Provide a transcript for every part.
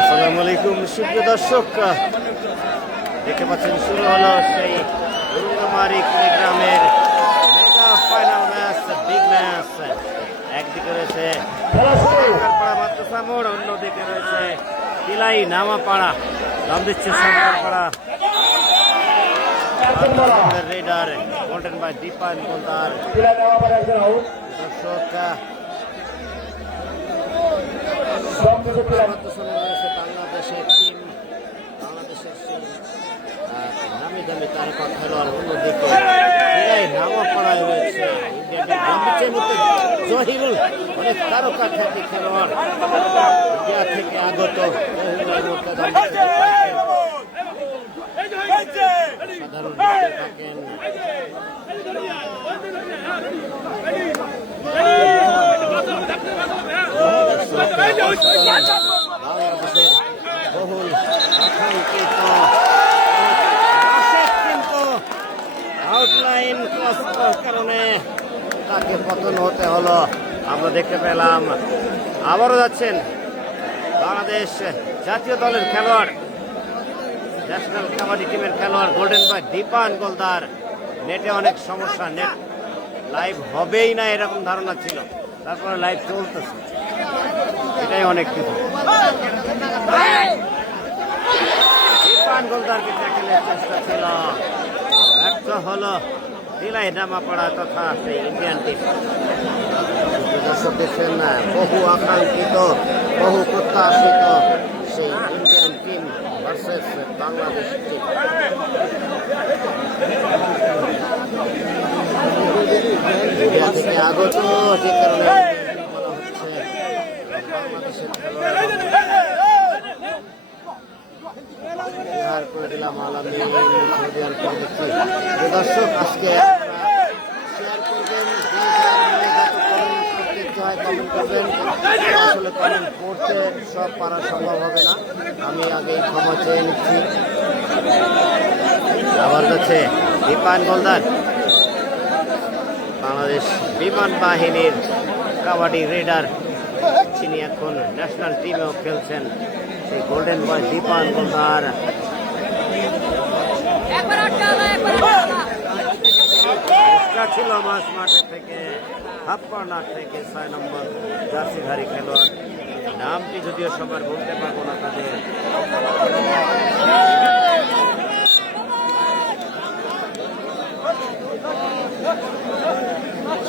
আসসালামু আলাইকুম সুপ্রিয় দর্শক। দেখতে পাচ্ছেন শুরু হলো সেই গ্রামের mega final match big match. একদিকে রয়েছে সরকারপাড়া মাদ্রাসা মোড় অন্যদিকে রয়েছে তিলাই নামাপাড়া। নাম দিচ্ছে Sarkarpara raider golden by Goldar বাংলাদেশের টিম বাংলাদেশের নামি দামি তারকা খেলোয়াড় অন্যদিকে। এরাই নামা পড়ায় রয়েছে ইন্ডিয়ান টিম গাম্বিচের মধ্যে জহিরুল অনেক তারকা খ্যাতি খেলোয়াড়। ইন্ডিয়া থেকে আগত জহিরুলের মধ্যে সাধারণ থাকেন। আউটলাইন ক্রস করার কারণে তাকে পতন হতে হলো আমরা দেখতে পেলাম আবারও যাচ্ছেন বাংলাদেশ জাতীয় দলের খেলোয়াড় ন্যাশনাল কাবাডি টিমের খেলোয়াড় গোল্ডেন বয় দীপান গোলদার নেটে অনেক সমস্যা নেট লাইভ হবেই না এরকম ধারণা ছিল। তারপরে লাইভ চলতেছে। এটাই অনেক কিছু। তথা সেই ইন্ডিয়ান টিম না, বহু আকাঙ্ক্ষিত, বহু সেই Indian team versus Bangladesh India থেকে আগত যে কারণে দর্শক আজকে শেয়ার কমেন্ট করবেন আসলে কমেন্ট করতে সব পারা সম্ভব হবে না আমি আগে ক্ষমা চেয়ে নিচ্ছি আবার কাছে দীপান গোলদার বাংলাদেশ বিমান বাহিনীর কাবাডি রেডার তিনি এখন ন্যাশনাল টিমেও খেলছেন, সেই গোল্ডেন বয় দীপান গোলদার ছিল মাস মাঠে থেকে হাফ কর্নার থেকে ছয় নম্বর জার্সিধারী খেলোয়াড়। নামটি যদিও সবার বলতে পারব না তাদের। হলেন হায়না মাহমুদ তাকে তাকে করতে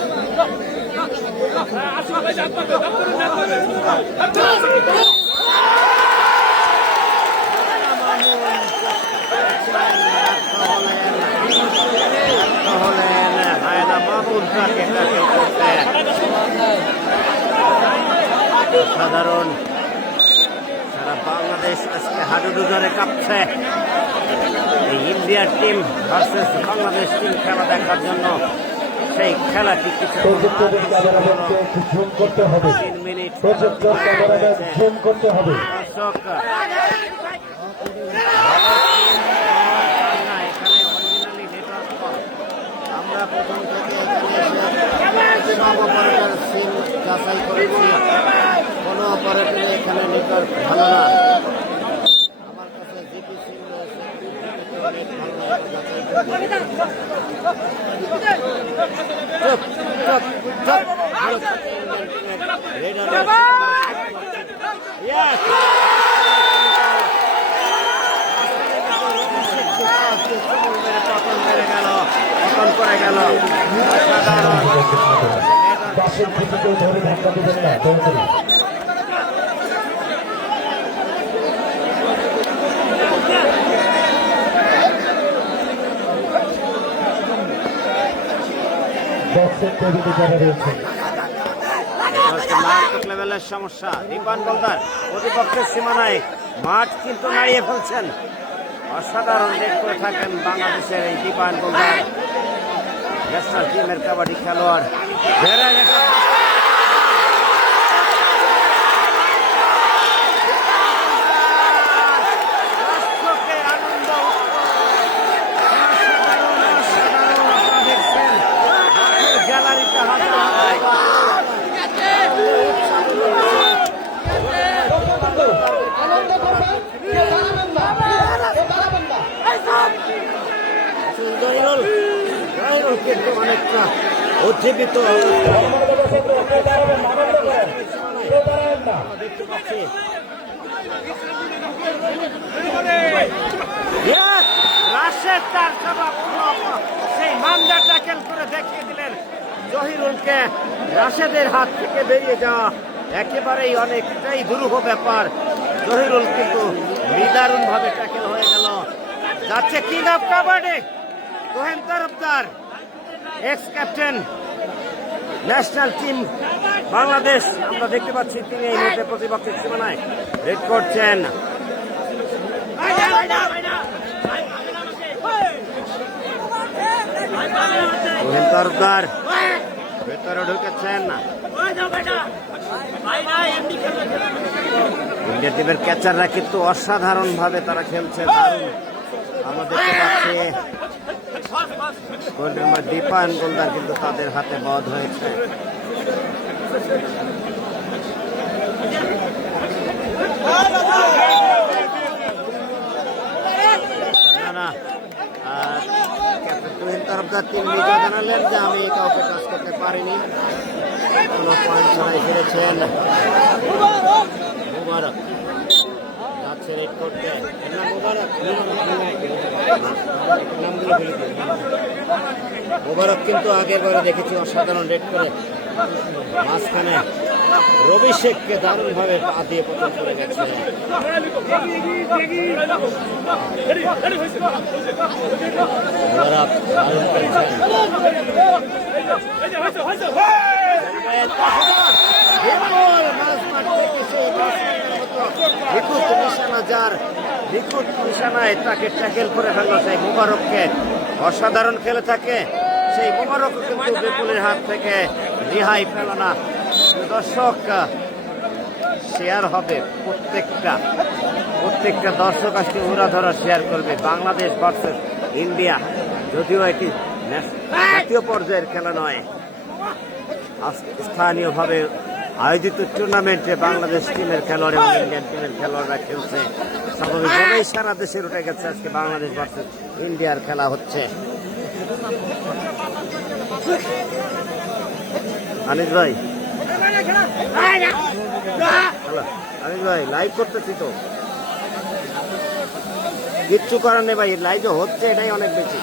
সাধারণ সারা বাংলাদেশ আজকে হাডুডু ধরে কাঁপছে। ইন্ডিয়ার টিম ভার্সেস বাংলাদেশ টিম খেলা দেখার জন্য সেই খেলাটি কিছু তিন মিনিট করতে হবে। দর্শক আমরা প্রথম থেকে সব অপারেটর সিম যাচাই করেছি। কোনো অপারেটরে এখানে নেটওয়ার্ক ভালো না। পাশের থেকে কেউ ধরে ধাক্কা দেবেন না দয়া বক্সের টেবিলে সমস্যা। দীপান গোলদার প্রতিপক্ষের সীমানায় মাঠ কিন্তু নাড়িয়ে ফেলছেন। অসাধারণ রেড করে থাকেন বাংলাদেশের এই দীপান গোলদার ন্যাশনাল টিমের কাবাডি খেলোয়াড় বেড়ে গেছে দর্শকের আনন্দ অসাধারণ, অসাধারণ আপনারা দেখছেন। মাঠের গ্যালারিতে হাজার হাজার অনেকটা উজ্জীবিত রাশেদ তার সেই মামলা ট্যাকেল করে দেখিয়ে দিলেন জহিরুলকে। রাশেদের হাত থেকে বেরিয়ে যাওয়া একেবারেই অনেকটাই দুরূহ ব্যাপার। জহিরুল কিন্তু নিদারুণ ভাবে ট্যাকেল হয়ে গেল। যাচ্ছে king of kabaddi? Tohen Tarafdar. Ex captain national team Bangladesh আমরা দেখতে পাচ্ছি তিনি এই মুহূর্তে প্রতিপক্ষের সীমানায়। রেড করছেন। তরফদার ভেতরে ঢুকেছেন। ইন্ডিয়া টিমের ক্যাচাররা কিন্তু অসাধারণ ভাবে তারা খেলছে। আমরা দেখতে পাচ্ছি গোল্ডেন বা দীপায়ন গোলদার কিন্তু তাদের হাতে বধ হয়েছে। তিনি যে আমি কাউকে করতে পারিনি। কোনো মুবারক যাচ্ছে রেড করতে এর নাম মুবারক? কিন্তু আগের বারে দেখেছি অসাধারণ রেড করে। মাঝখানে রবি শেখকে দারুণভাবে পা দিয়ে পতন করে গেছে। দারুণ করেছেন বিপুল নিখুঁত নিশানা যার নিখুঁত নিশানায় তাকে ট্যাকেল করে ফেলল সেই মুবারককে। অসাধারণ খেলে থাকে। সেই মুবারক কিন্তু বিপুলের হাত থেকে রিহাই পেল না। দর্শক শেয়ার হবে প্রত্যেকটা। প্রত্যেকটা দর্শক আজকে উড়া ধরা শেয়ার করবে। বাংলাদেশ ভার্সেস ইন্ডিয়া যদিও এটি জাতীয় পর্যায়ের খেলা নয়। স্থানীয়ভাবে আয়োজিত টুর্নামেন্টে বাংলাদেশ টিমের খেলোয়াড় এবং ইন্ডিয়ান টিমের খেলোয়াড়রা খেলছে। স্বাভাবিকভাবেই সারা দেশের উঠে গেছে আজকে বাংলাদেশ ভার্সেস ইন্ডিয়ার খেলা হচ্ছে। আনিস ভাই। আনিস ভাই লাইভ করতেছি তো। কিচ্ছু করার নেই ভাই লাইভ হচ্ছে, এটাই অনেক বেশি।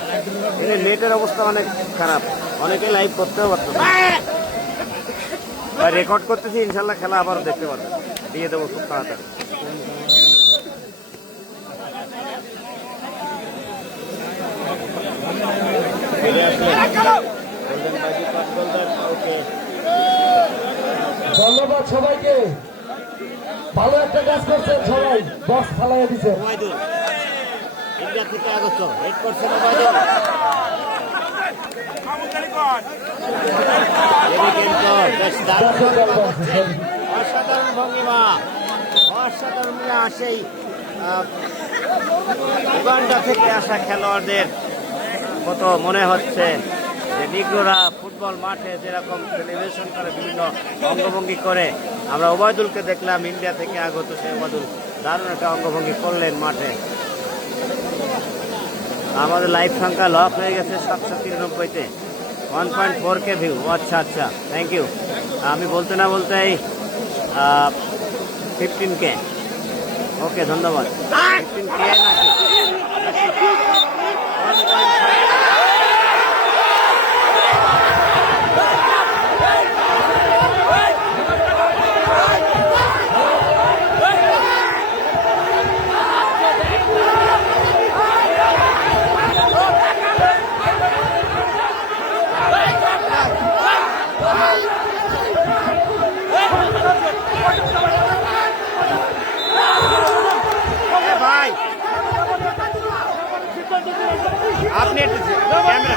নেটের অবস্থা অনেক খারাপ। অনেকে লাইভ করতেও পারতো রেকর্ড করতেছি ইনশাল্লাহ খেলা আবার দেখতে পারবেন। দিয়ে দেবো খুব তাড়াতাড়ি। ধন্যবাদ সবাইকে। ভালো একটা কাজ করছেন সবাই। বস ফালাইয়া দিছে। ওবায়দুল ইন্ডিয়া থেকে আগত। হেড করছেন অসাধারণ ভঙ্গিমা। অসাধারণ সেই উগান্ডা থেকে আসা খেলোয়াড়দের কত মনে হচ্ছে যে নিগ্রোরা ফুটবল মাঠে যেরকম সেলিব্রেশন করে বিভিন্ন অঙ্গভঙ্গি করে আমরা ওবায়দুলকে দেখলাম ইন্ডিয়া থেকে আগত সেই ওবায়দুল দারুণ একটা অঙ্গভঙ্গি করলেন মাঠে আমাদের লাইভ সংখ্যা লক হয়ে গেছে সাতশো তিরানব্বইতে। One point four K view আচ্ছা আচ্ছা। থ্যাংক ইউ আমি বলতে না বলতে এই ফিফটিন কে ওকে ধন্যবাদ। ফিফটিন কে নাকি এ ভাই আপনি একটু ক্যামেরা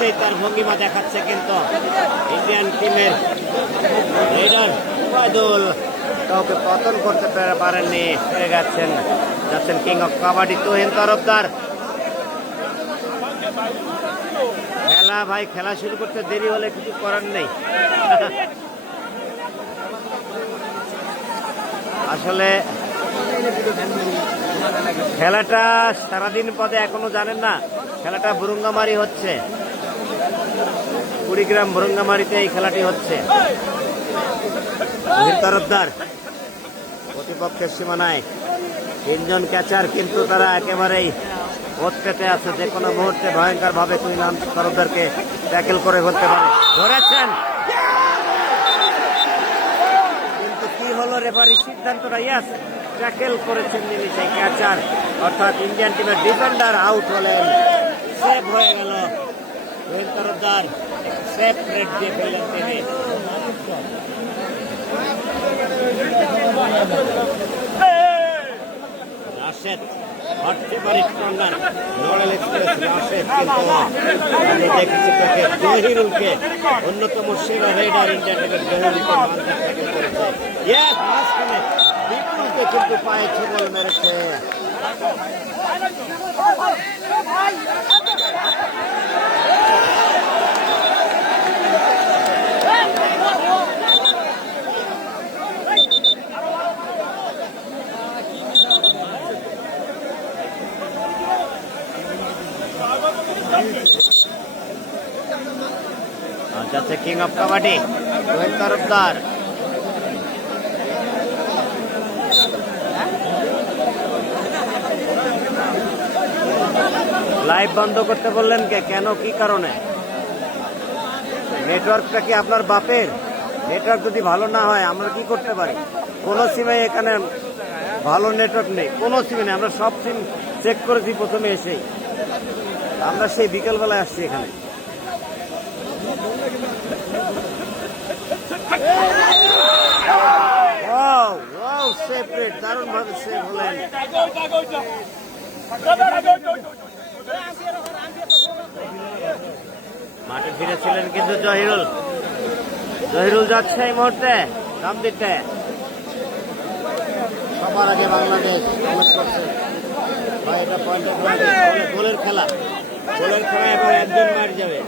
শেখ তার ভঙ্গিমা দেখাচ্ছে কিন্তু ইন্ডিয়ান টিমের লিডার ওবায়দুল কাউকে পতন করতে পারেননি, হেরে গেছেন যাচ্ছেন কিং অফ কাবাডি তোহিন তরফদার। খেলা ভাই, খেলা শুরু করতে দেরি হলে কিছু করার নেই। আসলে খেলাটা সারাদিন পদে এখনও জানেন না। খেলাটা বুরুঙ্গামারি হচ্ছে। কুড়িগ্রাম বুরুঙ্গামারিতে এই খেলাটি হচ্ছে। প্রতিপক্ষের সীমানায় তিনজন ক্যাচার কিন্তু তারা একেবারেই ওত পেতে আছে। যে কোনো মুহূর্তে ভয়ঙ্কর ভাবে তুইলাম তরফদারকে ট্যাকেল করে ফেলতে পারে। ধরেছেন। কিন্তু কি হলো রেফারি সিদ্ধান্তটা ইয়াস ট্যাকেল করেছেন যিনি সেই ক্যাচার অর্থাৎ ইন্ডিয়ান টিমের ডিফেন্ডার আউট হলেন। সেভ হয়ে গেল। তরফদার সেভ রেড দিয়ে ফেললেন তিনি রাশেদ হটতে পারি কর্নার নড়াল এক্সপ্রেস রাশেদ কিন্তু আমি দেখেছি তাকে জহিরুলকে অন্যতম সেরা রেডার ইন্ডিয়া টিমের জহিরুলকে ট্যাকেল করেছে ইয়েস মাঝখানে বিপুলকে কিন্তু পায়ে ছবল মেরেছে যাচ্ছে king of kabaddi Rohit Tarafdar. Live বন্ধ করতে বললেন কে? কেন? কি কারণে? নেটওয়ার্কটা কি আপনার বাপের? নেটওয়ার্ক যদি ভালো না হয়, আমরা কি করতে পারি? কোনো সিমে এখানে ভালো নেটওয়ার্ক নেই। কোনো সিমে নেই। আমরা সব সিম চেক করেছি প্রথমে এসেই। আমরা সেই বিকেলবেলায় আসছি এখানে। সেপারেট দারুণ ভাবে সেভ হলেন। মাঠে ফিরেছিলেন কিন্তু জহিরুল। জহিরুল যাচ্ছে এই মুহূর্তে দাম দিতে সবার আগে বাংলাদেশ এটা পয়েন্টের গোলের খেলা। গোলের সময় আবার একজন মার যাবে।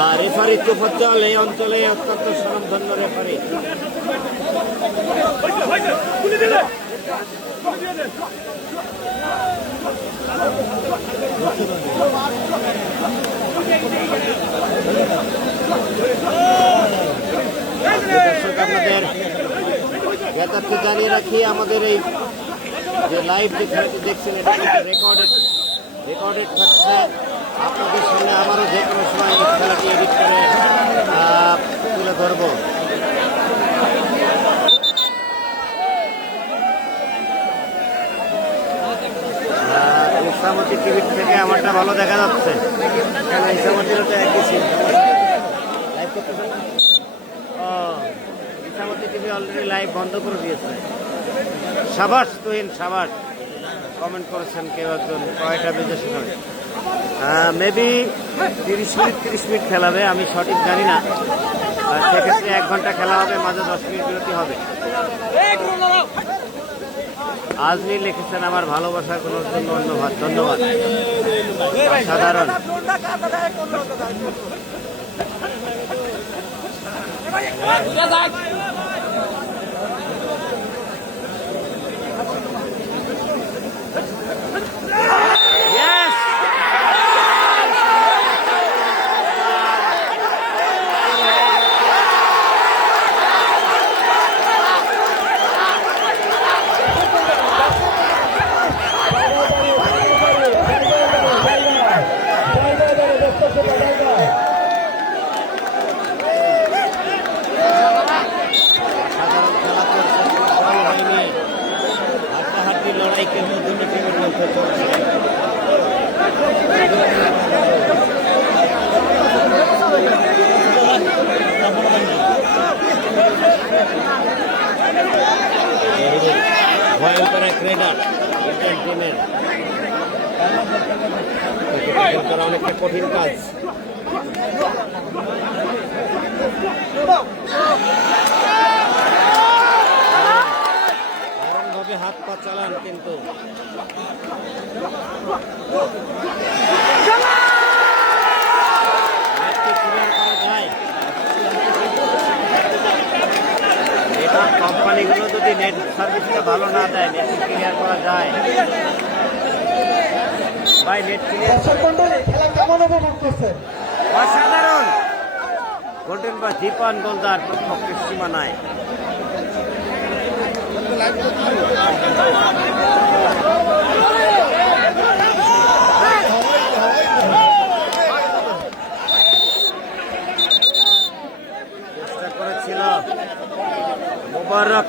আর রেফারি তোফজ্জল এই অঞ্চলে অত্যন্ত স্বনামধন্য রেফারি দর্শক আপনাদের জ্ঞাতার্থে জানিয়ে রাখি, আমাদের এই যে লাইভ যে খেলাটি দেখছেন, এটা কিন্তু রেকর্ডেড রেকর্ডেড থাকছে। আপনাদের সামনে আমারও যে কোনো সময় এই খেলাটি এডিট করে তুলে ধরবো। ইসামতি টিভির থেকে আমারটা ভালো দেখা যাচ্ছে। কেন ইসামতিরও তো একই সিম live Ichamati TV already live বন্ধ করে দিয়েছে। সাবাস তুহিন সাবাস কমেন্ট করেছেন কেউ একজন, কয়টা বিদেশ করে মেবি তিরিশ মিনিট তিরিশ মিনিট খেলাবে, আমি সঠিক জানি না। সেক্ষেত্রে এক ঘণ্টা খেলা হবে, মাঝে দশ মিনিট বিরতি হবে। আজমি লিখেছেন, আমার ভালোবাসার কোনো জন্য ধন্যবাদ। ধন্যবাদ সাধারণ! নেট সার্ভিসটা ভালো না দেয় নেট ক্লিয়ার করা যায়। ভাই নেট ক্লিয়ার অসাধারণ! গোল্ডেন বা দীপান গোলদার প্রতিপক্ষের করেছিল মোবারক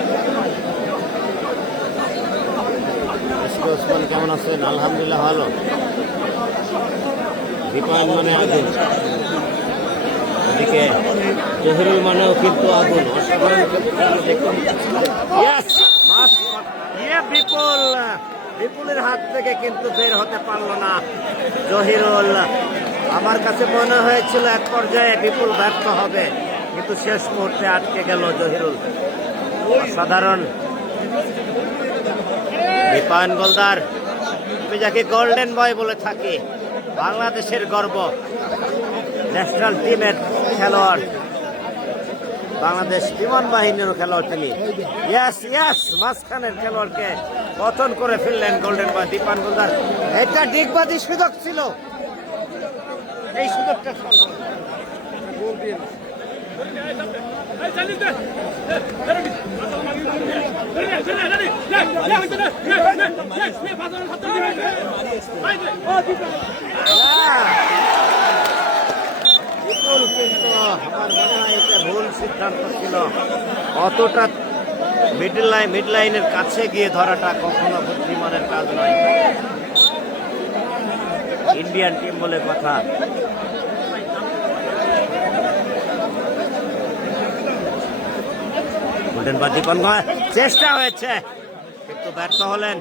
ওসমান কেমন আছেন? আলহামদুলিল্লাহ ভালো। দীপায়ন মানে আগুন। এদিকে জহিরুল মানেও কিন্তু আগুন। ইয়ে বিপুল। বিপুলের হাত থেকে কিন্তু বের হতে পারল না জহিরুল। আমার কাছে মনে হয়েছিল এক পর্যায়ে বিপুল ব্যর্থ হবে, কিন্তু শেষ মুহূর্তে আটকে গেল জহিরুল। অসাধারণ। দীপায়ন গোলদার আমি যাকে গোল্ডেন বয় বলে থাকি বাংলাদেশের গর্ব ন্যাশনাল টিমের খেলোয়াড় বাংলাদেশ বিমান বাহিনীর খেলোয়াড় তিনি ইয়াস ইয়াস মাঝখানের খেলোয়াড়কে পতন করে ফেললেন গোল্ডেন বয় দীপান গোলদার এটা ডিগবাজি সুযোগ ছিল এই সুযোগটা ভুল সিদ্ধান্ত ছিল অতটা মিডল লাইন মিড কাছে গিয়ে ধরাটা কখনো বুদ্ধিমানের কাজ নয়। ইন্ডিয়ান টিম বলে কথা। গোল্ডেন বা দীপন চেষ্টা হয়েছে। কিন্তু ব্যর্থ হলেন।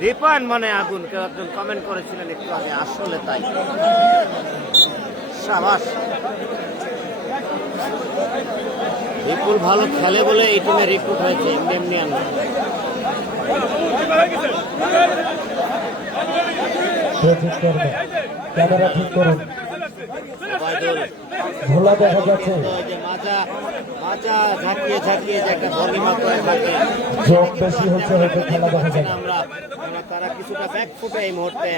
দীপন মানে আগুন, কেউ একজন কমেন্ট করেছিলেন একটু আগে, আসলে তাই। সাবাস। বিপুল ভালো খেলে বলে এই টিমে রিক্রুট হয়েছে এমনি এমনি আর না। সে ঠিক করবে। ক্যামেরা ঠিক করুন। ভোলা দেখা যাচ্ছে। যোগ বেশি হচ্ছে হয়তো খেলা দেখা যাবে। আমরা মানে তারা কিছুটা ব্যাক ফুটে এই মুহূর্তে।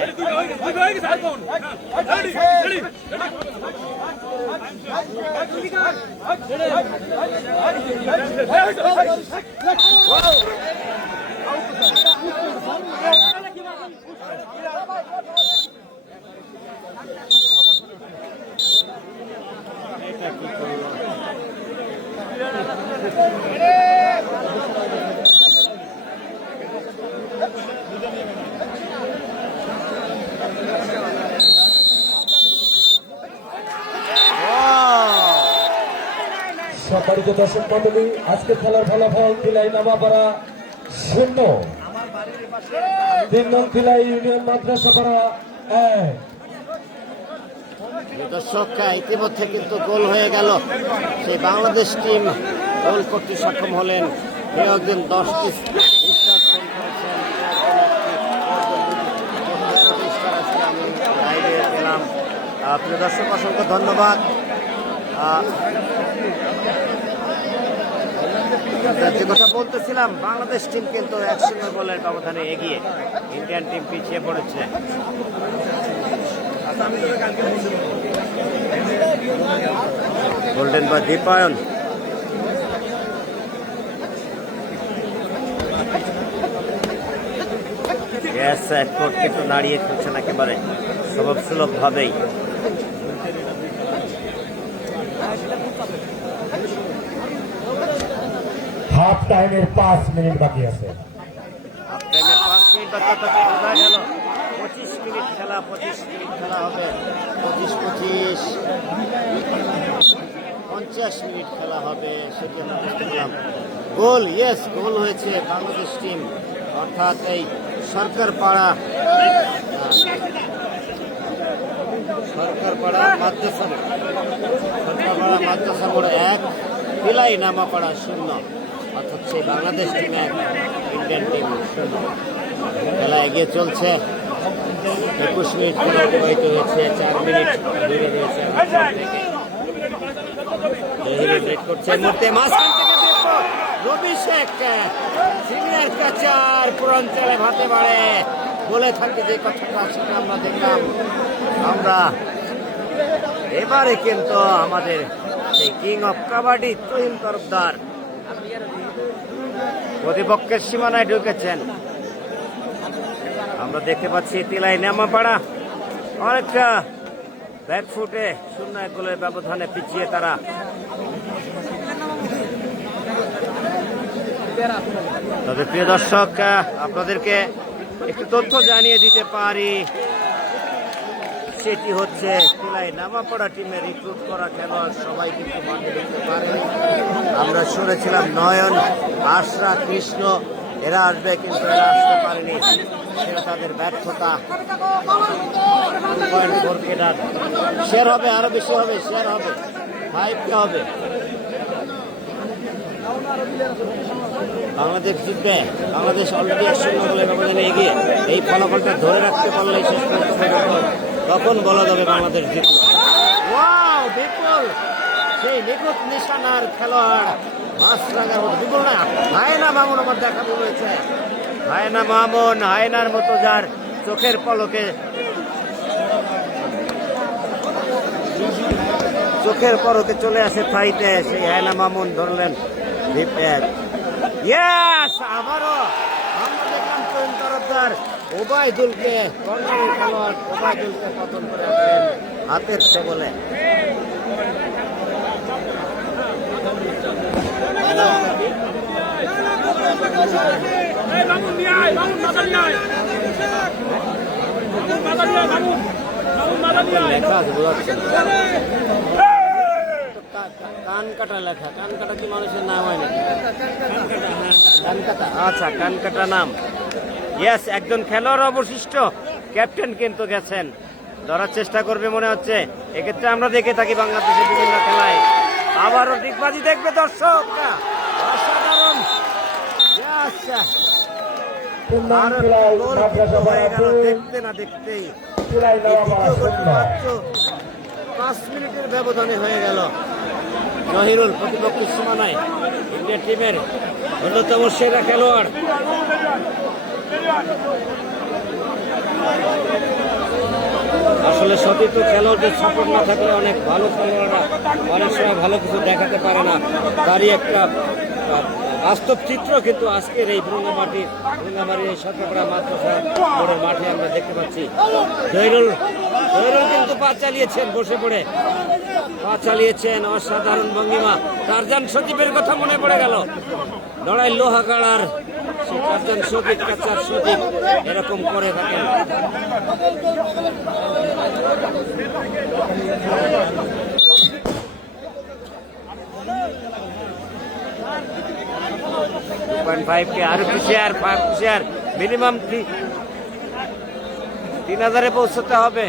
সম্মানিত দর্শক মন্ডলী আজকে খেলার ফলাফল তিলাই নামাপাড়া শূন্য। তিন নং তিলাই ইউনিয়ন মাদ্রাসা পাড়া এক। দর্শক, ইতিমধ্যে কিন্তু গোল হয়ে গেল। সেই বাংলাদেশ টিম গোল করতে সক্ষম হলেন একজন দশটি স্টার আমি প্রিয় দর্শক, অসংখ্য ধন্যবাদ। যে কথা বলতেছিলাম, বাংলাদেশ টিম কিন্তু এক শূন্য গোলের ব্যবধানে এগিয়ে ইন্ডিয়ান টিম পিছিয়ে পড়েছে। গোল্ডেন বা দীপায়ন গ্যাস কোর্ট কিন্তু দাঁড়িয়ে খেলছেন একেবারে স্বভাব সুলভ ভাবেই হাফ টাইমের পাঁচ মিনিট বাকি আছে। টাইমে পাঁচ মিনিট বাকি অর্থাৎ বোঝা গেল পঁচিশ মিনিট খেলা পঁচিশ মিনিট খেলা হবে। পঁচিশ পঁচিশ পঞ্চাশ মিনিট খেলা হবে সেটি আমরা বুঝতে গোল ইয়েস গোল হয়েছে বাংলাদেশ টিম। অর্থাৎ এই সরকার পাড়া। সরকার পাড়া মাদ্রাসা। সরকার পাড়া মাদ্রাসা মোড় এক পিলাই নামাপাড়া শূন্য। অর্থাৎ সেই বাংলাদেশ টিম এক ইন্ডিয়ান টিম শূন্য। খেলা এগিয়ে চলছে। একুশ মিনিট খেলা অতিবাহিত হয়েছে চার মিনিট দূরে রয়েছে। ব্রেক করছে মুহূর্তে মাঝখান থেকে। রবি শেখ সিনিয়র কাচার পুরাঞ্চলে ভাতে বাড়ে। বলে থাকে যে কথাটা সেটা আমরা দেখলাম। আমরা এবারে কিন্তু আমাদের সেই কিং অফ কাবাডি তহিম তরফদার প্রতিপক্ষের সীমানায় ঢুকেছেন। আমরা দেখতে পাচ্ছি তিলাই নামাপাড়া। অনেকটা ব্যাকফুটে শূন্য এক গোলের ব্যবধানে পিছিয়ে তারা। তবে প্রিয় দর্শক আপনাদেরকে একটু তথ্য জানিয়ে দিতে পারি। সেটি হচ্ছে তুলাই নামাপড়া টিমে রিক্রুট করা খেলোয়াড় সবাই কিন্তু মাঠে দেখতে পারেনি আমরা শুনেছিলাম নয়ন, আশরা, কৃষ্ণ, এরা আসবে কিন্তু এরা আসতে পারেনি। সেটা তাদের ব্যর্থতা। শেয়ার হবে, আরও বেশি হবে শেয়ার হবে। ফাইভ কে হবে। বাংলাদেশ জিতবে বাংলাদেশ অলরেডি শূন্য ব্যবধানে এগিয়ে এই ফলাফলটা ধরে রাখতে পারলে তখন বলা যাবে বাংলাদেশ ওয়াও, বিপুল। সেই নিখুঁত নিশানার খেলোয়াড় মামুন আমার দেখা রয়েছে। হায়না মামুন চোখের পলকে চোখের পরকে চলে আসে ফাইটে। সেই হায়না মামুন ধরলেন ইয়েস আবারও আমরা দেখলাম তরুণ তরফদার ওবায়দুলকে কর্নারের খেলোয়াড় ওবায়দুলকে পতন করে হাতের বলে এই মামুন নিয়ে আয় মামুন মাথা নিয়ে আয় মামুন। মাথা নিয়ে আয় মামুন মামুন মাথা নিয়ে আয়। লেখা আছে বোঝা কান কাটা লেখা। কান কাটা কি মানুষের নাম হয় কান কাটা আচ্ছা কান কাটা নাম। ইয়েস একজন খেলোয়াড় অবশিষ্ট। ক্যাপ্টেন কিন্তু গেছেন। ধরার চেষ্টা করবে মনে হচ্ছে। এক্ষেত্রে আমরা দেখে থাকি বাংলাদেশের বিভিন্ন খেলায়। আবারও দিকবাজি দেখবে দর্শক অসাধারণ। হয়ে গেল। দেখতে না দেখতেই। পাঁচ মিনিটের ব্যবধানে হয়ে গেল। জহিরুল প্রতিপক্ষের সীমানায় ইন্ডিয়া টিমের অন্যতম সেরা খেলোয়াড়। আসলে সতীর্থ খেলোয়াড়দের সাপোর্ট না থাকলে অনেক ভালো খেলোয়াড়রা অনেক সময় ভালো কিছু দেখাতে পারে না। তারই একটা বাস্তব চিত্র কিন্তু আজকের এই ভ্রঙ্গামাটি ভ্রঙ্গামাটির এই সত্যপাড়া মাদ্রাসা মোড়ের মাঠে আমরা দেখতে পাচ্ছি। জহিরুল জহিরুল কিন্তু পা চালিয়েছেন বসে পড়ে। পা চালিয়েছেন অসাধারণ ভঙ্গিমা। টারজান সজীবের কথা মনে পড়ে গেল। লড়াই লোহা কাড়ার সেই টারজান সজীব, কাচার সজীব এরকম করে থাকেন। ফাইভ মিনিমাম তিন হাজারে পৌঁছতে হবে।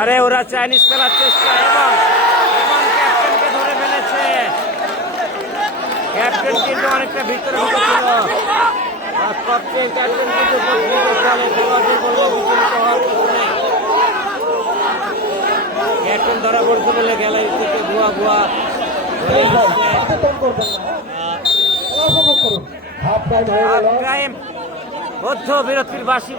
আরে ওরা চাইনিজ খেলার চেষ্টা এবং এবং ক্যাপ্টেনকে ধরে ফেলেছে। ক্যাপ্টেন কিন্তু অনেকটা ভিতরে ঢুকেছিল। ক্যাপ্টেন ক্যাপ্টেন কিন্তু ক্যাপ্টেন ধরা পড়তে বলে গ্যালারি থেকে ভুয়া ভুয়া হাফ টাইম বিরতির বাসী